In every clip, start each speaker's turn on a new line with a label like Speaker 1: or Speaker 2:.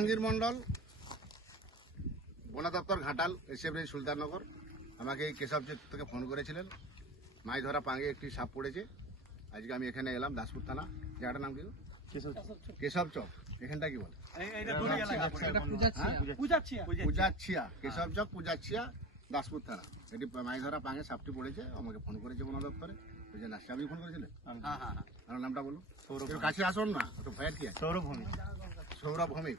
Speaker 1: জাহাঙ্গীর মন্ডল বন দপ্তর ঘাটাল এসএফ সুলতাননগর। আমাকে এই কেশবচক থেকে ফোন করেছিলেন। মাছ ধরা পাঙ্গে একটি সাপ পড়েছে। আজকে আমি এখানে এলাম দাসপুর থানা। জায়গাটার নাম কি কেশব চক। এখানটা কি বলে? পূজাচ্ছিয়া কেশব চক পূজাচ্ছিয়া দাসপুর থানা। এটি মাছ ধরা পাঙ্গে সাপটি পড়েছে। আমাকে ফোন করেছে বন দপ্তরে। ওই যে আপনি ফোন করেছিলেন? আমার নামটা বলুন। একটু কাছে আসুন না। একটু ভয়ের কি আছে?
Speaker 2: সৌরভূমি
Speaker 1: সৌরভ ভৌমিক।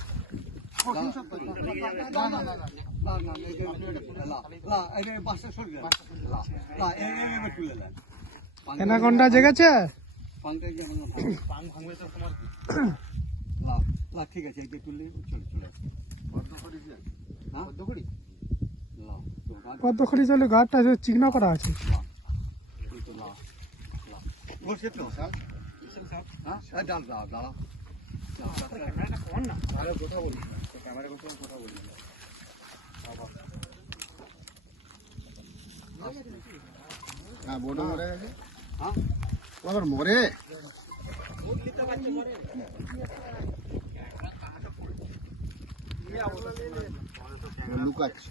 Speaker 3: এনাকন্ডা জেগেছে?
Speaker 2: ঠিক আছে তুললে হ্যাঁ
Speaker 3: পদ্মখড়ি চলে ঘাটটা চিহ্ন করা আছে।
Speaker 2: হ্যাঁ?
Speaker 1: আরে কথা বলুন হ্যাঁ বোর্ডে মরে গেছে।
Speaker 2: হ্যাঁ।
Speaker 1: আবার মরে? লুকাচ্ছে।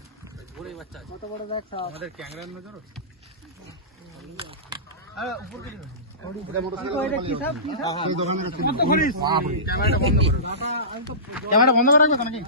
Speaker 1: এটা মোটরসাইকেল পালিয়ে গেছে। হ্যাঁ, হ্যাঁ, রাখছি। ক্যামেরাটা বন্ধ করে রাখবে তো নাকি